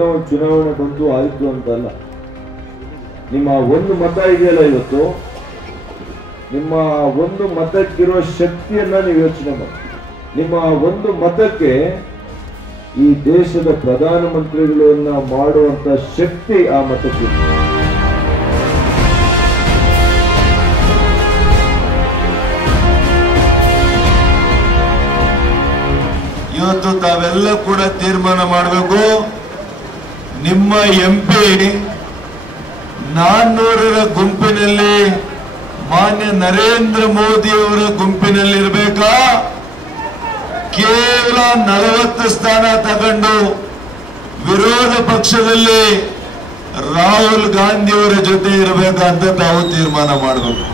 ಏನೋ ಒಂದು ಚುನಾವಣೆ ಬಂತು ಆಯ್ತು ಅಂತಲ್ಲ. ನಿಮ್ಮ ಒಂದು ಮತ ಇದೆಯಲ್ಲ ಇವತ್ತು, ನಿಮ್ಮ ಒಂದು ಮತಕ್ಕಿರೋ ಶಕ್ತಿಯನ್ನ ನೀವು ಯೋಚನೆ ಮಾಡಿ. ನಿಮ್ಮ ಒಂದು ಮತಕ್ಕೆ ಈ ದೇಶದ ಪ್ರಧಾನಮಂತ್ರಿಗಳನ್ನ ಮಾಡುವಂತ ಶಕ್ತಿ ಆ ಮತಕ್ಕೆ. ಇವತ್ತು ತಾವೆಲ್ಲ ಕೂಡ ತೀರ್ಮಾನ ಮಾಡಬೇಕು. ನಿಮ್ಮ MP 400ರ ಗುಂಪಿನಲ್ಲಿ ಮಾನ್ಯ ನರೇಂದ್ರ ಮೋದಿ ಅವರ ಗುಂಪಿನಲ್ಲಿ ಇರಬೇಕಾ, ಕೇವಲ 40 ಸ್ಥಾನ ತಗೊಂಡು ವಿರೋಧ ಪಕ್ಷದಲ್ಲಿ ರಾಹುಲ್ ಗಾಂಧಿ ಅವರ ಜೊತೆ ಇರಬೇಕಂತ ತಾವು ತೀರ್ಮಾನ ಮಾಡಬೇಕು.